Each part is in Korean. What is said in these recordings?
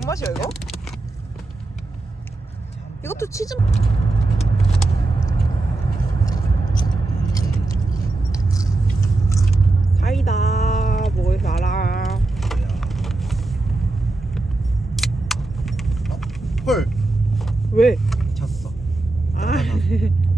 뭔 맛이야 이거? 이것도 치즈 사이다 먹을 사람 헐 왜? 잤어. 아.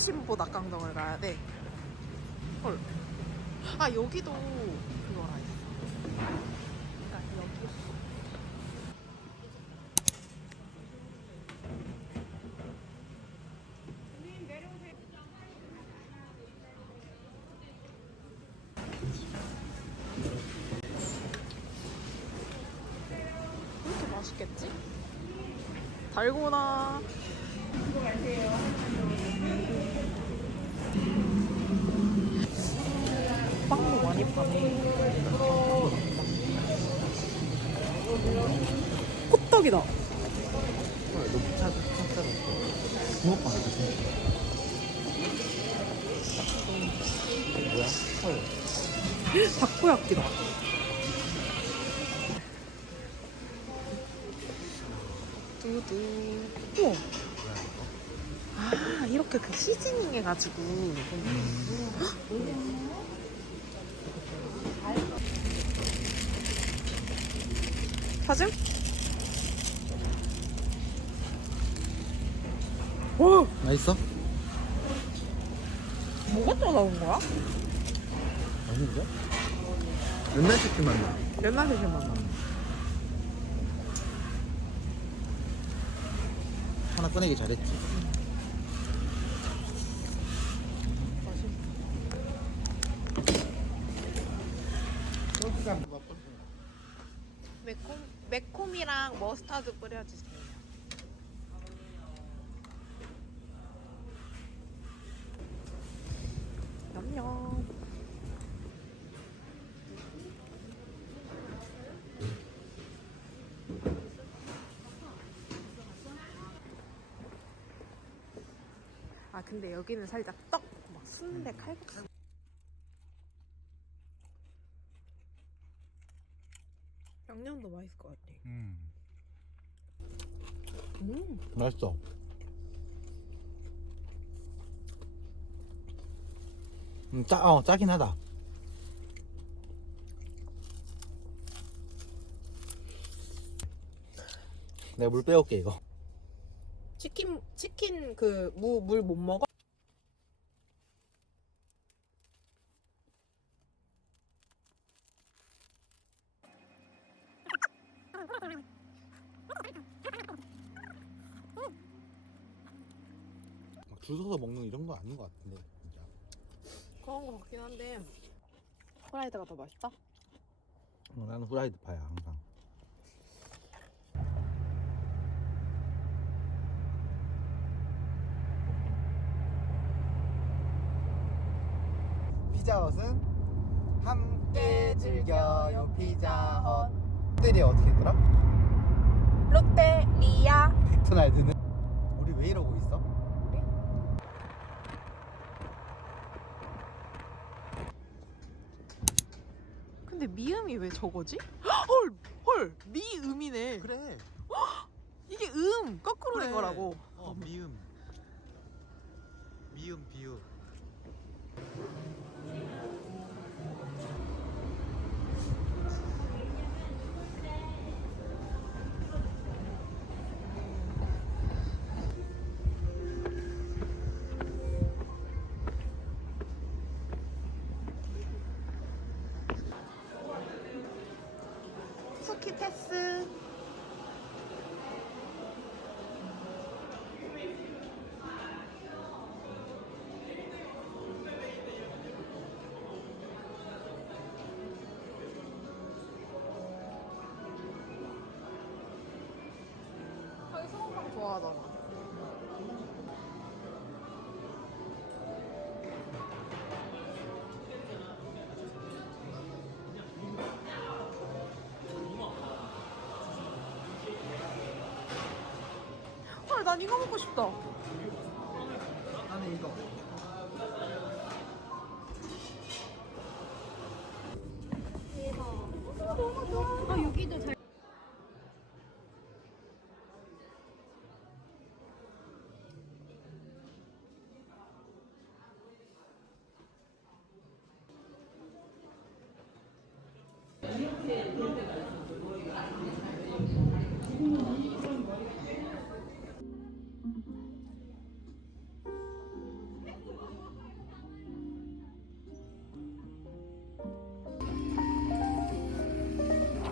원조심보 낙강정을 가야 돼. 헐. 아 여기도 그거라 있어. 그러니까 여기. 맛있겠지? 달고나. 파네. 호떡이다. 헐 높이 차 찼어 붕어빵 같은 뭐야? 헐 닭고야끼다. 두두. 우와. 이거? 아 이렇게 그 시즈닝 해가지고. 사진? 와 맛있어? 뭐가 떠나온 거야? 맛있는데? 옛날 치킨 맛나 옛날 세신 맛나. 하나 꺼내기 잘했지 매콤 매콤이랑 머스타드 뿌려주세요. 냠냠. 아 근데 여기는 살짝 떡, 막 순대 칼국수. 양념도 맛있을 것 같아. 음 음. 맛있어 음, 짜, 어, 짜긴 하다 내가 물 빼올게 이거 치킨 치킨 그 무 물 못 먹어? 줄 서서 먹는 이런 거 아닌 것 같은데 진짜 그런 거 같긴 한데 프라이드가 더 맛있다? 어, 나는 후라이드 파야 항상 피자헛은 함께 즐겨요 피자헛 롯데리아 어떻게 했더라? 롯데리아 맥도날드는 우리 왜 이러고 있어? 미음이 왜 저거지? 헐! 헐! 미음이네 그래 이게 음! 거꾸로 된 그래. 거라고 어 미음 미음 비읍 쿠키테스 난 이거 먹고 싶다.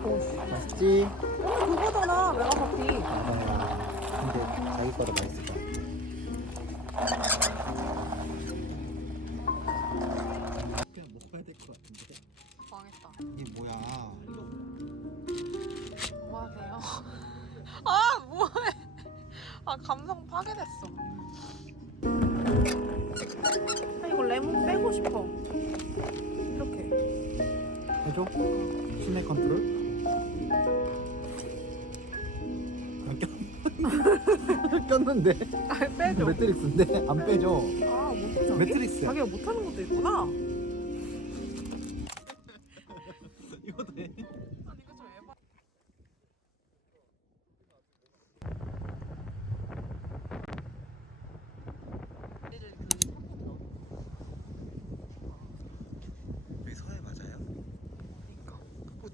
맛있지? 어 그거잖아 메가커피. 어, 근데 자기 거도 맛있을 것 같아. 그냥 먹어야 될 것 같은데. 망했다. 이게 뭐야? 뭐 하세요? 아 뭐해? 아 감성 파괴됐어. 아 이거 레몬 빼고 싶어. 이렇게. 해줘? 스낵 컨트롤? 아, 꼈... 꼈는데? 아 빼줘. 매트릭스인데? 안 빼줘. 아 못하지. 매트릭스야. 자기가 못하는 것도 있구나.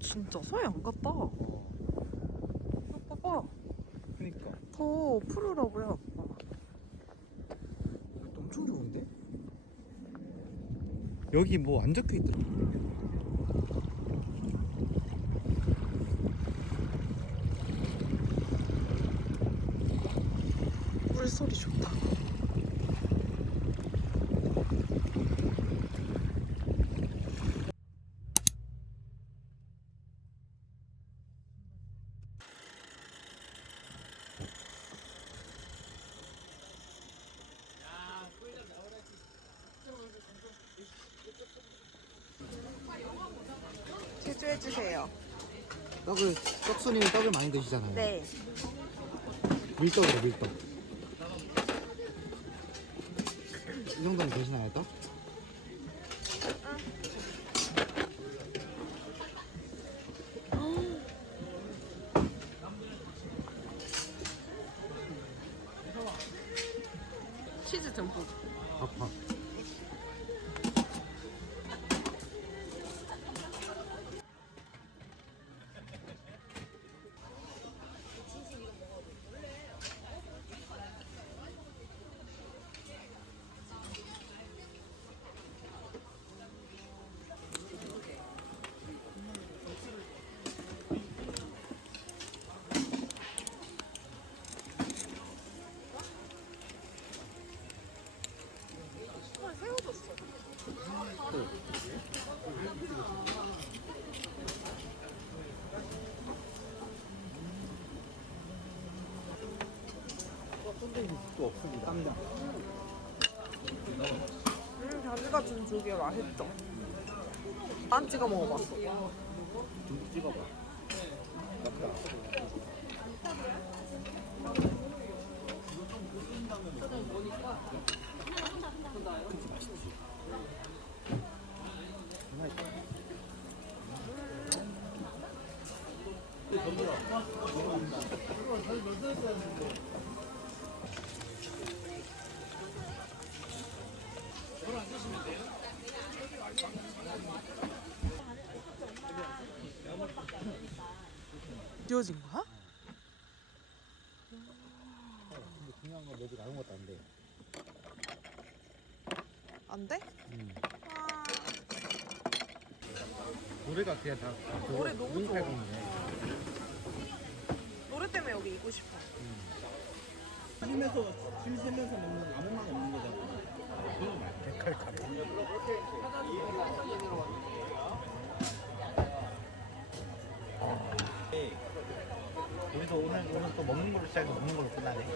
진짜 서해 안 갔다. 어. 봐봐. 그니까. 더 풀으라고요. 이것도 엄청 좋은데? 여기 뭐 안 적혀 있더라. 물 소리 좋다. 제주해 주세요. 떡을 떡순이는 떡을 많이 드시잖아요. 네. 밀떡으로 밀떡. 이 정도면 되시나요 떡? 또 없습니다. 음, 자기가 준 조개 맛있죠? 안 찍어 먹어봤어. 좀 찍어봐. 맞다. 지워진 거야? 근데 중요한 건 너도 아무것도 안 돼. 안 돼? 음. 아, 노래가 그냥 다 노래 너무 좋아. 팔공이네. 노래 때문에 여기 있고 싶어. 쉬면서 쉴 쉬면서 먹는 아무 말 없는 거잖아. 그거 말 개칼칼 먹는 걸로 시작해서 먹는 걸로 끝나네.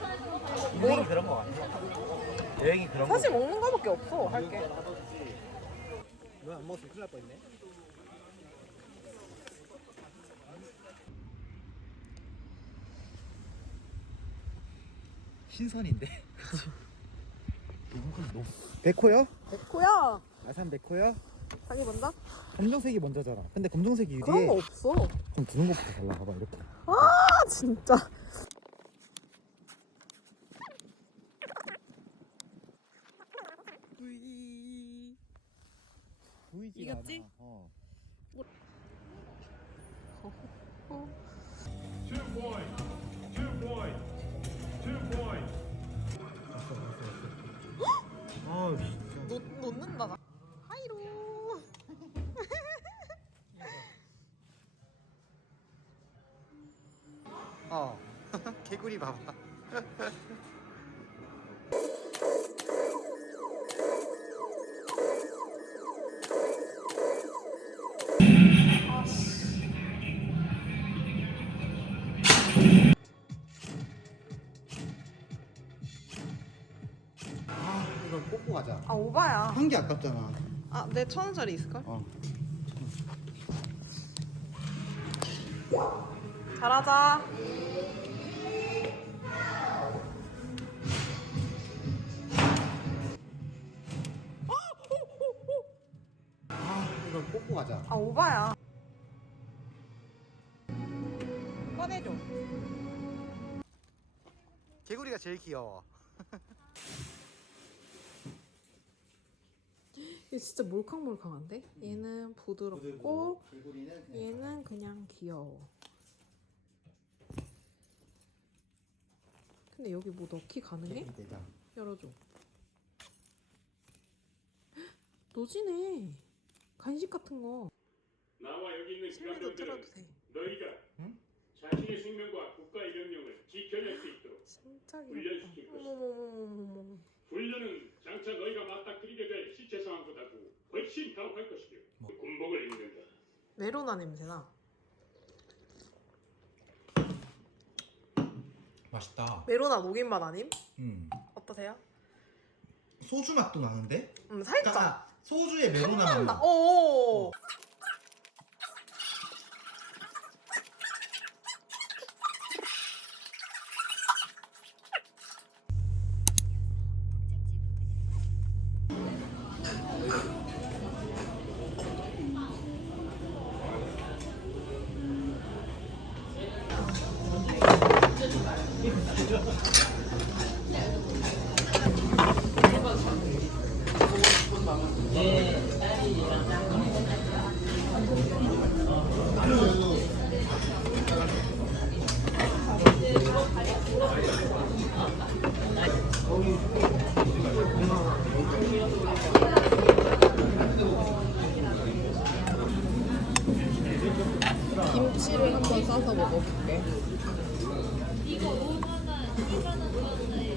인생이 그런 거 같아. 여행이 그런 거. 사실 먹는 거밖에 없어, 할 게. 너안 먹었으면 큰일 날 뻔했네. 신선인데. 백호요? 백호야! 아산 백호요? 자기 먼저? 검정색이 먼저잖아. 근데 검정색이 그런 거 유리해. 없어. 그럼 두는 것부터 달라. 봐봐 이렇게. 아, 진짜. 개구리 봐봐. 아 이걸 뽑고 가자. 아 오바야. 한 개 아깝잖아. 아 내 천 원짜리 있을걸? 어. 잘하자. 아 이걸 뽑고 가자. 아 오바야. 꺼내줘. 개구리가 제일 귀여워. 얘 진짜 몰캉몰캉한데? 얘는 부드럽고 개구리는 그냥 얘는 그냥 귀여워. 근데 여기 뭐 넣기 가능해? 개구리. 열어줘. 노지네. 간식 같은 거. 나와 여기 있는 실내도 기관들은 돼. 너희가 응? 자신의 생명과 국가의 명령을 지켜낼 수 있도록 진짜 훈련시킬. 것이다. 어머머머머머. 훈련은 장차 너희가 맞닥뜨리게 될 시체 상황보다도 훨씬 가혹할 것이며 뭐? 군복을 입는다. 메로나 냄새나. 맛있다. 메로나 녹인 맛 아님? 음. 어떠세요? 소주 맛도 나는데? 음 살짝. 그러니까 소주에 메로나 맛 나. 나. 오. 김치를 한번 싸서 먹어볼게. 이거 5만 원, 2만 원.